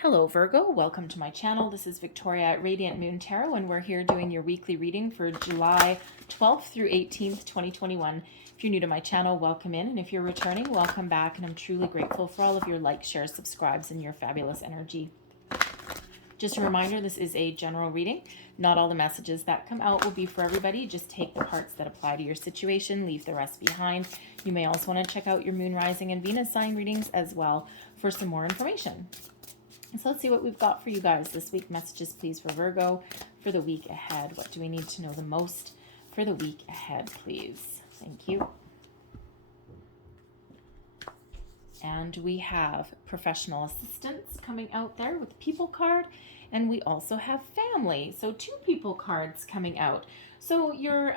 Hello Virgo, welcome to my channel. This is Victoria at Radiant Moon Tarot, and we're here doing your weekly reading for July 12th through 18th, 2021. If you're new to my channel, welcome in, and if you're returning, welcome back, and I'm truly grateful for all of your likes, shares, subscribes, and your fabulous energy. Just a reminder, this is a general reading. Not all the messages that come out will be for everybody. Just take the parts that apply to your situation, leave the rest behind. You may also want to check out your moon, rising, and Venus sign readings as well for some more information. So let's see what we've got for you guys this week. Messages, please, for Virgo for the week ahead. What do we need to know the most for the week ahead, please? Thank you. And we have professional assistance coming out there with the people card. And we also have family. So two people cards coming out. So your,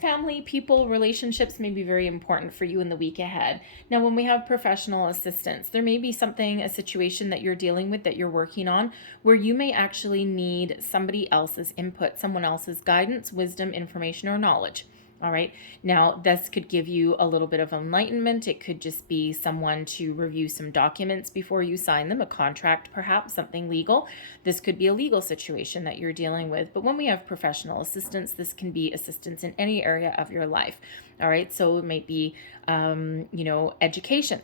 family, people, relationships may be very important for you in the week ahead. Now, when we have professional assistance, there may be something, a situation that you're dealing with, that you're working on, where you may actually need somebody else's input, someone else's guidance, wisdom, information, or knowledge. All right. Now, this could give you a little bit of enlightenment. It could just be someone to review some documents before you sign them, a contract, perhaps something legal. This could be a legal situation that you're dealing with. But when we have professional assistance, this can be assistance in any area of your life. All right. So it might be, education.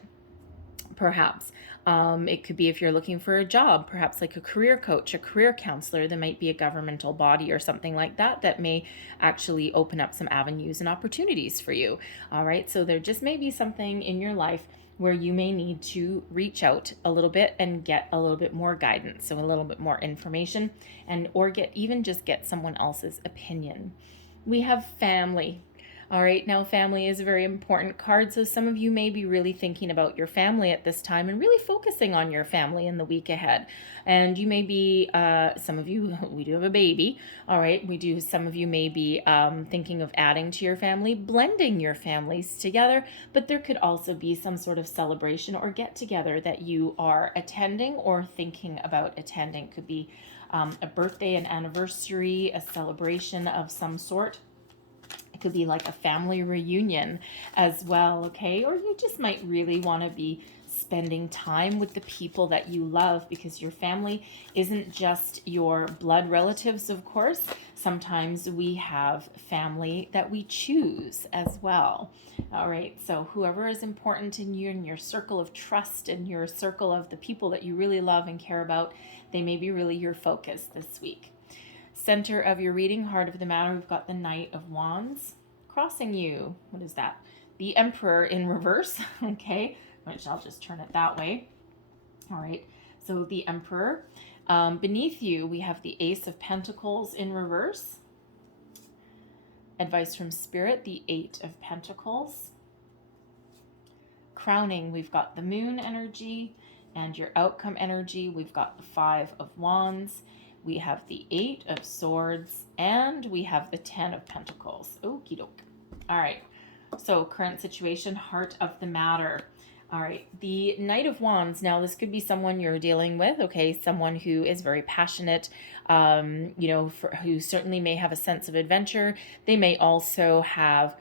Perhaps. It could be if you're looking for a job, perhaps like a career coach, a career counselor. There might be a governmental body or something like that that may actually open up some avenues and opportunities for you. All right, so there just may be something in your life where you may need to reach out a little bit and get a little bit more guidance, so a little bit more information, and or get someone else's opinion. We have family. All right, now family is a very important card, so some of you may be really thinking about your family at this time and really focusing on your family in the week ahead. And you may be, some of you, we do have a baby, all right, some of you may be thinking of adding to your family, blending your families together, but there could also be some sort of celebration or get together that you are attending or thinking about attending. Could be a birthday, an anniversary, a celebration of some sort. It could be like a family reunion as well, okay? Or you just might really want to be spending time with the people that you love, because your family isn't just your blood relatives, of course. Sometimes we have family that we choose as well. All right, so whoever is important in you, in your circle of trust, in your circle of the people that you really love and care about, they may be really your focus this week. Center of your reading, heart of the matter, we've got the Knight of Wands crossing you. What is that? The Emperor in reverse, okay, which I'll just turn it that way. All right, so the Emperor. Beneath you, we have the Ace of Pentacles in reverse. Advice from Spirit, the Eight of Pentacles. Crowning, we've got the Moon energy, and your outcome energy, we've got the Five of Wands. We have the Eight of Swords, and we have the Ten of Pentacles. Okie doke. All right, so current situation, heart of the matter. All right, the Knight of Wands. Now, this could be someone you're dealing with, okay? Someone who is very passionate, who certainly may have a sense of adventure. They may also have,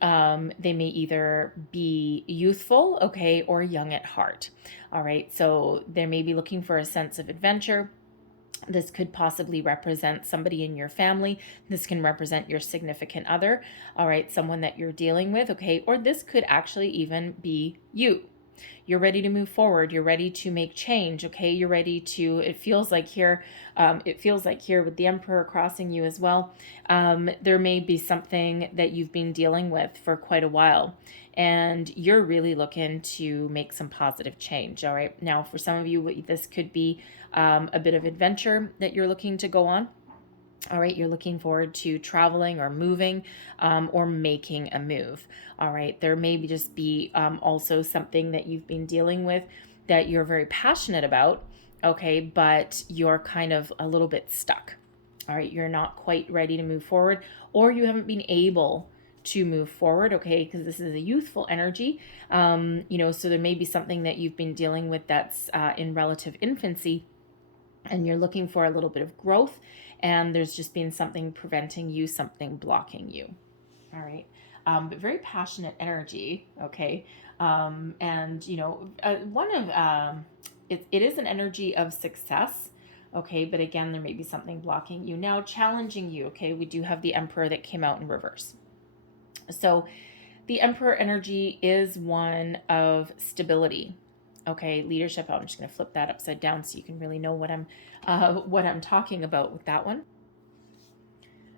they may either be youthful, okay, or young at heart. All right, so they may be looking for a sense of adventure. This could possibly represent somebody in your family. This can represent your significant other, all right, someone that you're dealing with, okay? Or this could actually even be you. You're ready to move forward. You're ready to make change, okay? You're ready to, it feels like here with the Emperor crossing you as well, there may be something that you've been dealing with for quite a while, and you're really looking to make some positive change, all right? Now, for some of you, this could be a bit of adventure that you're looking to go on. All right, you're looking forward to traveling or moving or making a move. All right, there may just be also something that you've been dealing with that you're very passionate about, okay, but you're kind of a little bit stuck. All right, you're not quite ready to move forward, or you haven't been able to move forward, okay, because this is a youthful energy, so there may be something that you've been dealing with that's in relative infancy, and you're looking for a little bit of growth, and there's just been something preventing you, something blocking you. All right. But very passionate energy, okay? And, it is an energy of success. Okay, but again, there may be something blocking you. Now, challenging you, okay, we do have the Emperor that came out in reverse. So the Emperor energy is one of stability. Okay, leadership. I'm just going to flip that upside down so you can really know what I'm talking about with that one.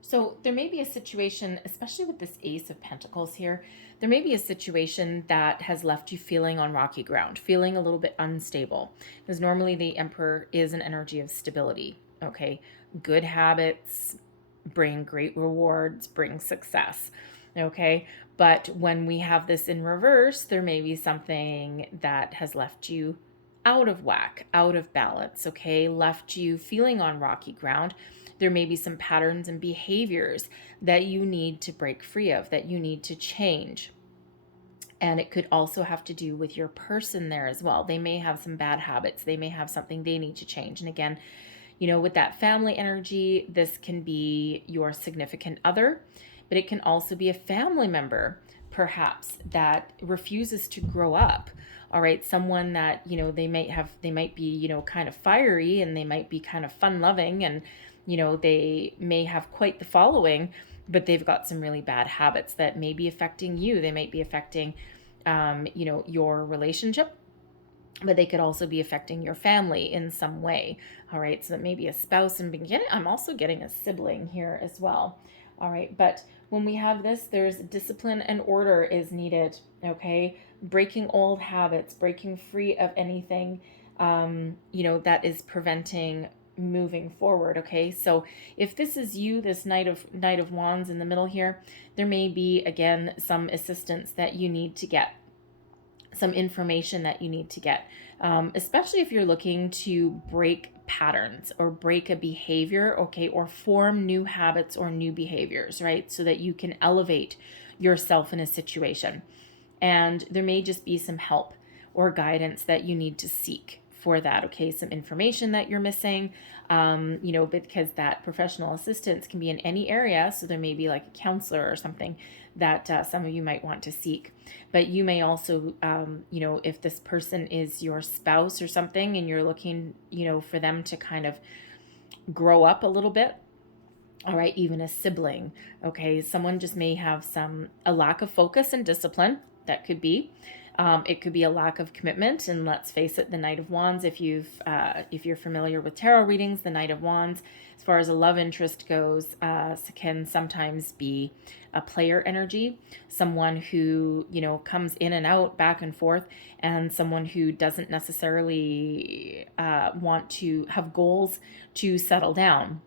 So there may be a situation, especially with this Ace of Pentacles here, there may be a situation that has left you feeling on rocky ground, feeling a little bit unstable. Because normally the Emperor is an energy of stability. Okay, good habits bring great rewards, bring success. Okay, but when we have this in reverse, there may be something that has left you out of whack, out of balance. Okay, left you feeling on rocky ground. There may be some patterns and behaviors that you need to break free of, that you need to change. And it could also have to do with your person there as well. They may have some bad habits. They may have something they need to change. And again, with that family energy, this can be your significant other, but it can also be a family member, perhaps, that refuses to grow up. All right, someone that, they might be, kind of fiery, and they might be kind of fun loving, and they may have quite the following, but they've got some really bad habits that may be affecting you. They might be affecting, your relationship, but they could also be affecting your family in some way. All right, so that may be a spouse, and I'm also getting a sibling here as well. All right, but when we have this, there's discipline and order is needed. Okay, breaking old habits, breaking free of anything, that is preventing moving forward. Okay, so if this is you, this Knight of Wands in the middle here, there may be, again, some assistance that you need to get, some information that you need to get, especially if you're looking to break patterns or break a behavior, okay, or form new habits or new behaviors, right? So that you can elevate yourself in a situation. And there may just be some help or guidance that you need to seek for that, okay? Some information that you're missing, because that professional assistance can be in any area. So there may be like a counselor or something that some of you might want to seek. But you may also, if this person is your spouse or something, and you're looking, for them to kind of grow up a little bit, all right, even a sibling, okay, someone just may have a lack of focus and discipline. That could be. It could be a lack of commitment, and let's face it, the Knight of Wands, if you're familiar with tarot readings, the Knight of Wands, as far as a love interest goes, can sometimes be a player energy, someone who, comes in and out, back and forth, and someone who doesn't necessarily want to have goals to settle down.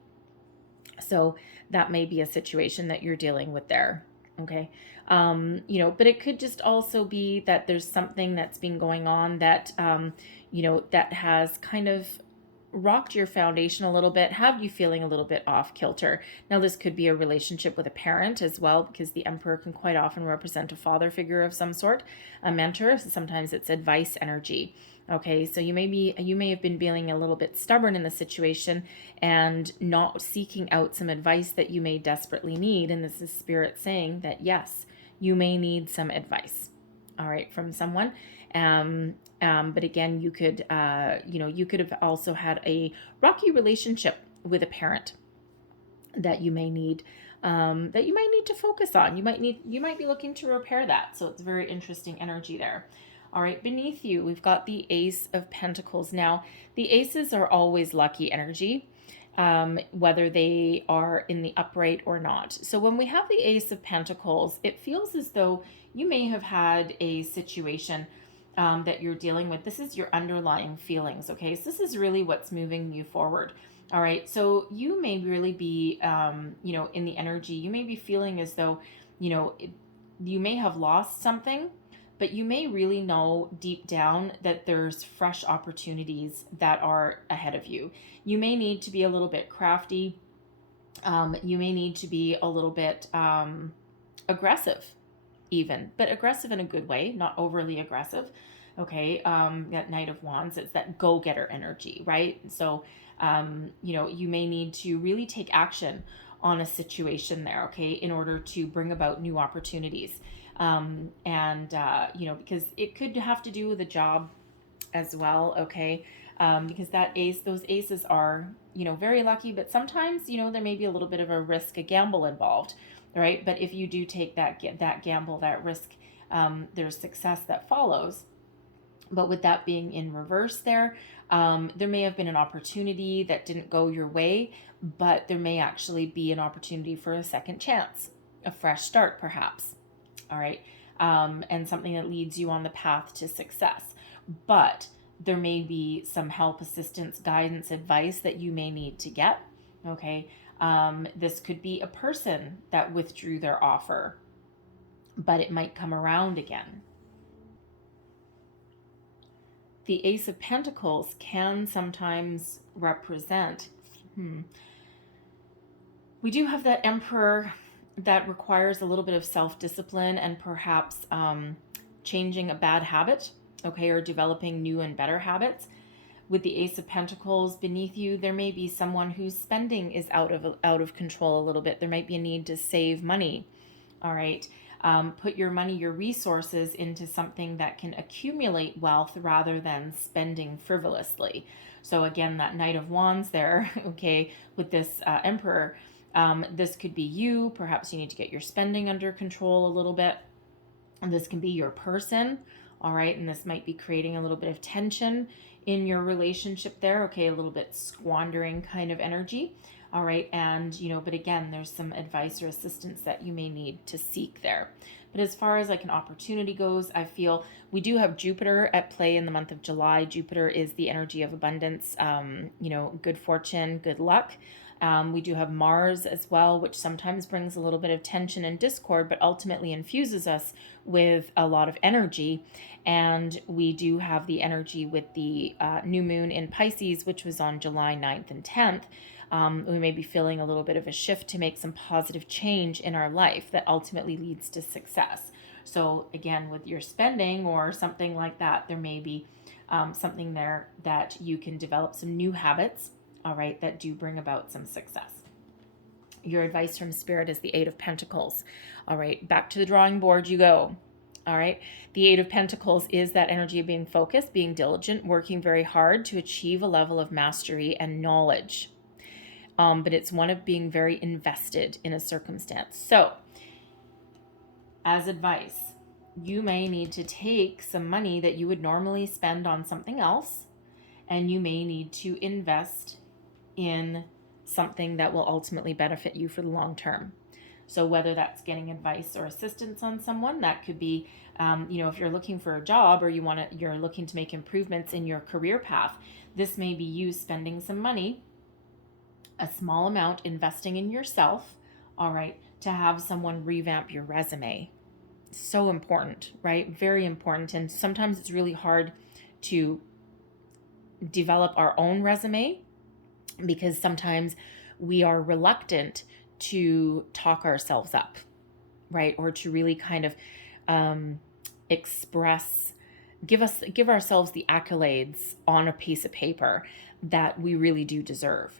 So that may be a situation that you're dealing with there. Okay. But it could just also be that there's something that's been going on that, that has kind of rocked your foundation a little bit, have you feeling a little bit off kilter. Now, this could be a relationship with a parent as well, because the Emperor can quite often represent a father figure of some sort, a mentor. Sometimes it's advice energy. Okay, so you may have been feeling a little bit stubborn in the situation and not seeking out some advice that you may desperately need. And this is Spirit saying that, yes, you may need some advice, all right, from someone. But again, you could have also had a rocky relationship with a parent that you may need, to focus on. You might be looking to repair that. So it's very interesting energy there. All right, beneath you, we've got the Ace of Pentacles. Now, the aces are always lucky energy, whether they are in the upright or not. So when we have the Ace of Pentacles, it feels as though you may have had a situation that you're dealing with. This is your underlying feelings, okay? So this is really what's moving you forward. All right, so you may really be, in the energy, you may be feeling as though, you may have lost something, but you may really know deep down that there's fresh opportunities that are ahead of you. You may need to be a little bit crafty. You may need to be a little bit aggressive even, but aggressive in a good way, not overly aggressive. Okay, that Knight of Wands, it's that go-getter energy, right? So, you may need to really take action on a situation there, okay, in order to bring about new opportunities. Because it could have to do with a job as well, okay? Because those aces are, very lucky, but sometimes, there may be a little bit of a risk, a gamble involved, right? But if you do take that gamble, that risk, there's success that follows. But with that being in reverse there may have been an opportunity that didn't go your way, but there may actually be an opportunity for a second chance, a fresh start perhaps, all right? And something that leads you on the path to success. But there may be some help, assistance, guidance, advice that you may need to get, okay? This could be a person that withdrew their offer, but it might come around again. The Ace of Pentacles can sometimes represent, we do have that Emperor that requires a little bit of self-discipline and perhaps changing a bad habit, okay, or developing new and better habits. With the Ace of Pentacles beneath you, there may be someone whose spending is out of control a little bit. There might be a need to save money, all right? Put your money, your resources into something that can accumulate wealth rather than spending frivolously. So again, that Knight of Wands there, okay, with this Emperor, this could be you. Perhaps you need to get your spending under control a little bit. And this can be your person, all right? And this might be creating a little bit of tension in your relationship there, okay? A little bit squandering kind of energy. All right. And, but again, there's some advice or assistance that you may need to seek there. But as far as like an opportunity goes, I feel we do have Jupiter at play in the month of July. Jupiter is the energy of abundance, good fortune, good luck. We do have Mars as well, which sometimes brings a little bit of tension and discord, but ultimately infuses us with a lot of energy. And we do have the energy with the new moon in Pisces, which was on July 9th and 10th. We may be feeling a little bit of a shift to make some positive change in our life that ultimately leads to success. So again, with your spending or something like that, there may be something there that you can develop some new habits, all right, that do bring about some success. Your advice from Spirit is the Eight of Pentacles. All right, back to the drawing board you go. All right, the Eight of Pentacles is that energy of being focused, being diligent, working very hard to achieve a level of mastery and knowledge. But it's one of being very invested in a circumstance. So, as advice, you may need to take some money that you would normally spend on something else, and you may need to invest in something that will ultimately benefit you for the long term. So whether that's getting advice or assistance on someone, that could be, if you're looking for a job or you're looking to make improvements in your career path, this may be you spending some money, a small amount, investing in yourself, all right, to have someone revamp your resume. So important, right? Very important. And sometimes it's really hard to develop our own resume because sometimes we are reluctant to talk ourselves up, right? Or to really kind of give ourselves the accolades on a piece of paper that we really do deserve.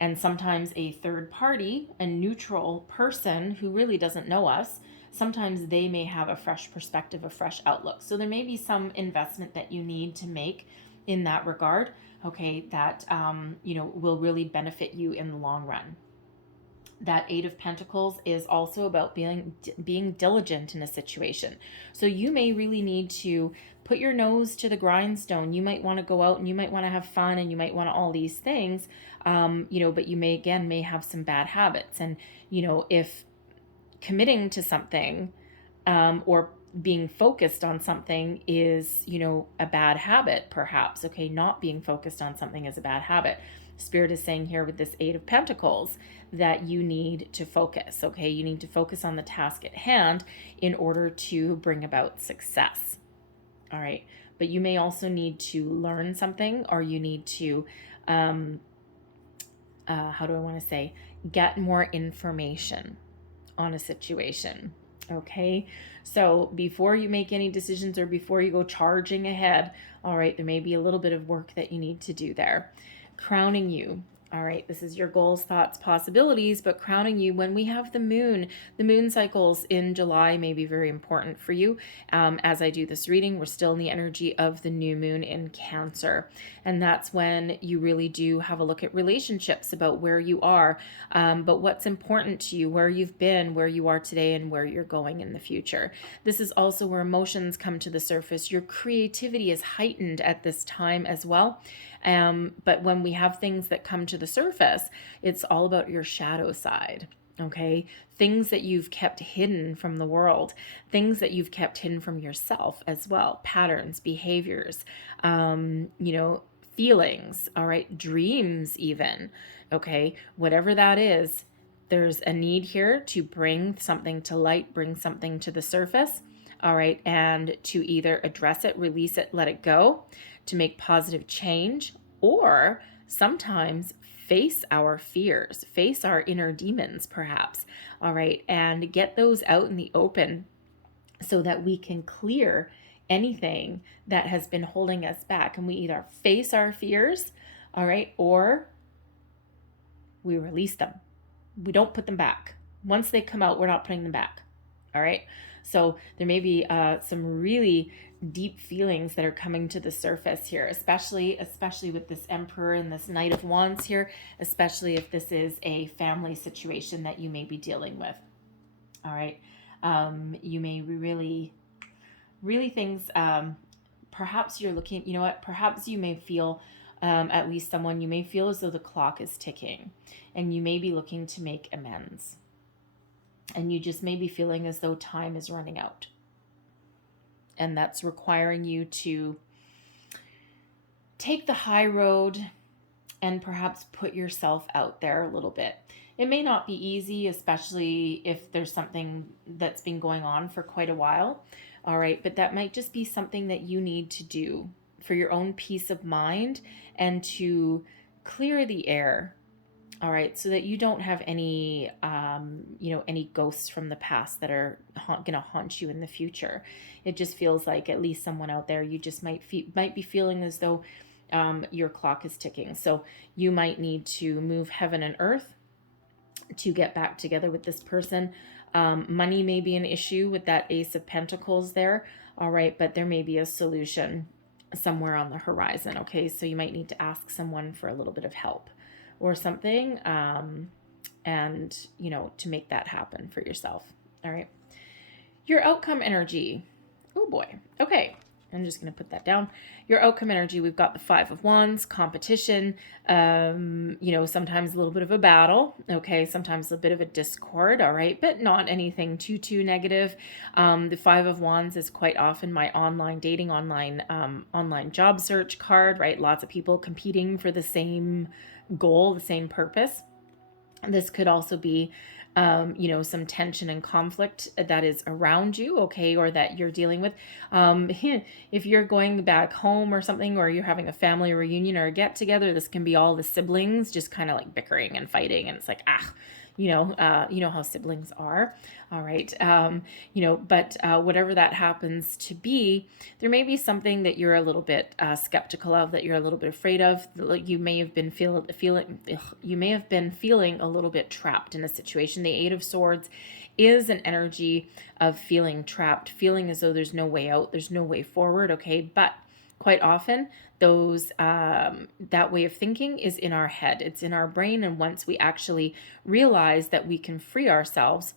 And sometimes a third party, a neutral person who really doesn't know us, sometimes they may have a fresh perspective, a fresh outlook. So there may be some investment that you need to make in that regard, okay, that, will really benefit you in the long run. That Eight of Pentacles is also about being diligent in a situation. So you may really need to put your nose to the grindstone. You might want to go out and you might want to have fun and you might want all these things, but you may have some bad habits. And, if committing to something or being focused on something is, a bad habit, perhaps, okay, not being focused on something is a bad habit. Spirit is saying here with this Eight of Pentacles that you need to focus, okay? You need to focus on the task at hand in order to bring about success, all right? But you may also need to learn something, or you need to, get more information on a situation, okay? So before you make any decisions or before you go charging ahead, all right, there may be a little bit of work that you need to do there. Crowning you, All right, this is your goals, thoughts, possibilities, but crowning you when we have the moon cycles in July may be very important for you. As I do this reading, we're still in the energy of the new moon in Cancer. And that's when you really do have a look at relationships, about where you are, but what's important to you, where you've been, where you are today, and where you're going in the future. This is also where emotions come to the surface. Your creativity is heightened at this time as well. But when we have things that come to the surface, it's all about your shadow side. Okay, things that you've kept hidden from the world, things that you've kept hidden from yourself as well, patterns, behaviors, feelings, all right, dreams, even. Okay, whatever that is, there's a need here to bring something to light, bring something to the surface, all right, and to either address it, release it, let it go, to make positive change, or sometimes face our fears, face our inner demons, perhaps, all right, and get those out in the open so that we can clear anything that has been holding us back. And we either face our fears, all right, or we release them. We don't put them back. Once they come out, we're not putting them back, all right? So there may be some really deep feelings that are coming to the surface here, especially with this Emperor and this Knight of Wands here, especially if this is a family situation that you may be dealing with. All right. You may really things, perhaps you're looking, you know what, perhaps you may feel, at least someone, you may feel as though the clock is ticking and you may be looking to make amends. And you just may be feeling as though time is running out. And that's requiring you to take the high road and perhaps put yourself out there a little bit. It may not be easy, especially if there's something that's been going on for quite a while. All right, but that might just be something that you need to do for your own peace of mind and to clear the air. All right, so that you don't have any, any ghosts from the past that are going to haunt you in the future. It just feels like at least someone out there, you just might be feeling as though your clock is ticking. So you might need to move heaven and earth to get back together with this person. Money may be an issue with that Ace of Pentacles there. All right, but there may be a solution somewhere on the horizon. Okay, so you might need to ask someone for a little bit of help or something, and to make that happen for yourself. All right, your outcome energy. Oh boy. Okay, I'm just going to put that down. Your outcome energy, we've got the Five of Wands, competition, sometimes a little bit of a battle, okay, sometimes a bit of a discord, all right, but not anything too negative. The Five of Wands is quite often my online dating, online job search card, right? Lots of people competing for the same goal, the same purpose. This could also be some tension and conflict that is around you, okay, or that you're dealing with. If you're going back home or something, or you're having a family reunion or a get together, this can be all the siblings just kind of like bickering and fighting, and it's like, you know how siblings are. All right. But whatever that happens to be, there may be something that you're a little bit skeptical of, that you're a little bit afraid of. Like you may have been feeling a little bit trapped in a situation. The Eight of Swords is an energy of feeling trapped, feeling as though there's no way out, there's no way forward. Okay. But quite often that way of thinking is in our head, it's in our brain. And once we actually realize that we can free ourselves,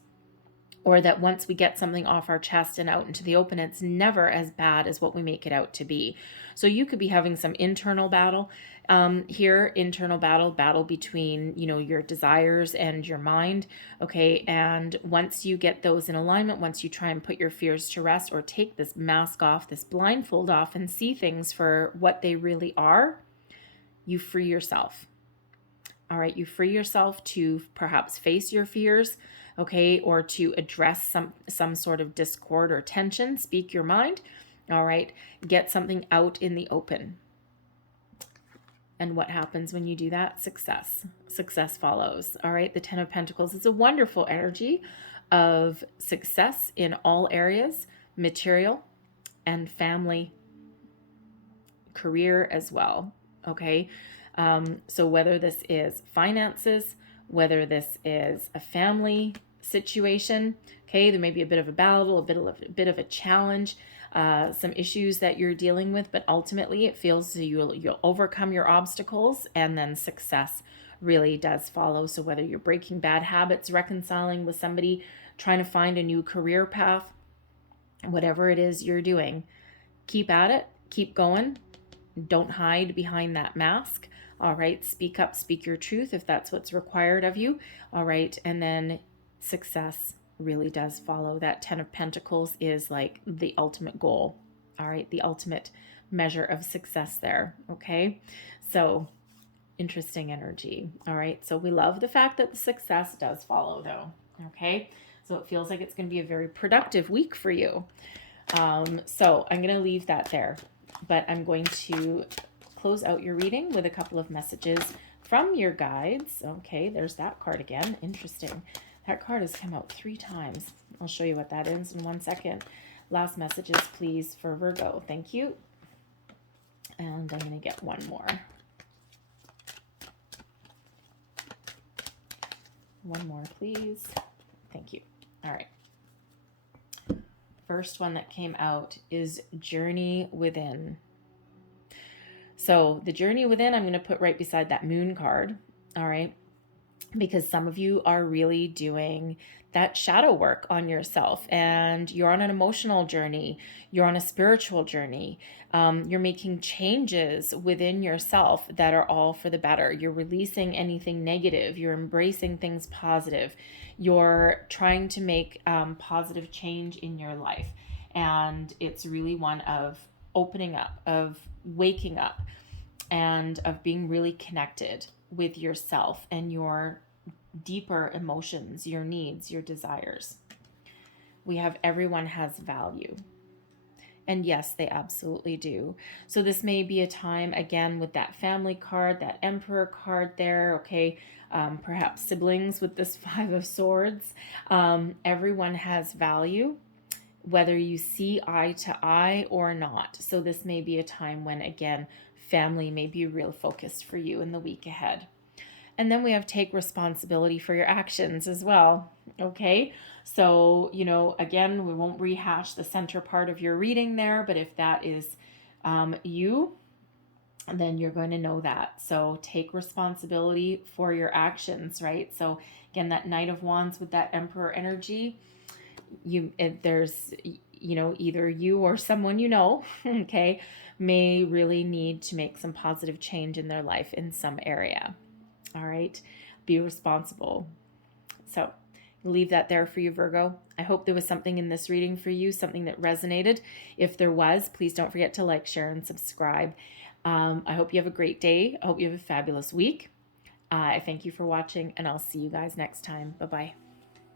or that once we get something off our chest and out into the open, it's never as bad as what we make it out to be. So you could be having some internal battle internal battle between, your desires and your mind. Okay. And once you get those in alignment, once you try and put your fears to rest, or take this mask off, this blindfold off, and see things for what they really are, you free yourself. All right. You free yourself to perhaps face your fears, okay, or to address some sort of discord or tension, speak your mind. All right. Get something out in the open. And what happens when you do that? Success follows. All right. The Ten of Pentacles is a wonderful energy of success in all areas, material and family, career as well. Okay. So whether this is finances, whether this is a family situation, okay, there may be a bit of a battle, a bit of a challenge, some issues that you're dealing with, but ultimately it feels you'll overcome your obstacles, and then success really does follow. So whether you're breaking bad habits, reconciling with somebody, trying to find a new career path, whatever it is you're doing, keep at it, keep going. Don't hide behind that mask. All right, speak up, speak your truth if that's what's required of you. All right, and then success really does follow. That 10 of Pentacles is like the ultimate goal. All right, the ultimate measure of success there. Okay, so interesting energy. All right, so we love the fact that the success does follow, though. Okay, so it feels like it's going to be a very productive week for you. So I'm going to leave that there, but I'm going to close out your reading with a couple of messages from your guides. Okay, there's that card again. Interesting. That card has come out 3 times. I'll show you what that is in 1 second. Last messages, please, for Virgo. Thank you. And I'm going to get one more. One more, please. Thank you. All right. First one that came out is Journey Within. So the Journey Within, I'm going to put right beside that Moon card. All right. Because some of you are really doing that shadow work on yourself, and you're on an emotional journey. You're on a spiritual journey. You're making changes within yourself that are all for the better. You're releasing anything negative. You're embracing things positive. You're trying to make positive change in your life. And it's really one of opening up, of waking up, and of being really connected with yourself and your deeper emotions, your needs, your desires. We have everyone has value. And yes, they absolutely do. So this may be a time, again, with that family card, that Emperor card there, okay, perhaps siblings with this 5 of Swords. Everyone has value, whether you see eye to eye or not. So this may be a time when, again, family may be real focused for you in the week ahead. And then we have take responsibility for your actions as well. Okay. So, again, we won't rehash the center part of your reading there, but if that is you, then you're going to know that. So take responsibility for your actions, right? So again, that Knight of Wands with that Emperor energy, there's, either you or someone okay, may really need to make some positive change in their life in some area. All right, be responsible. So leave that there for you, Virgo. I hope there was something in this reading for you, something that resonated. If there was, please don't forget to like, share, and subscribe. I hope you have a great day. I hope you have a fabulous week. I thank you for watching, and I'll see you guys next time. Bye-bye.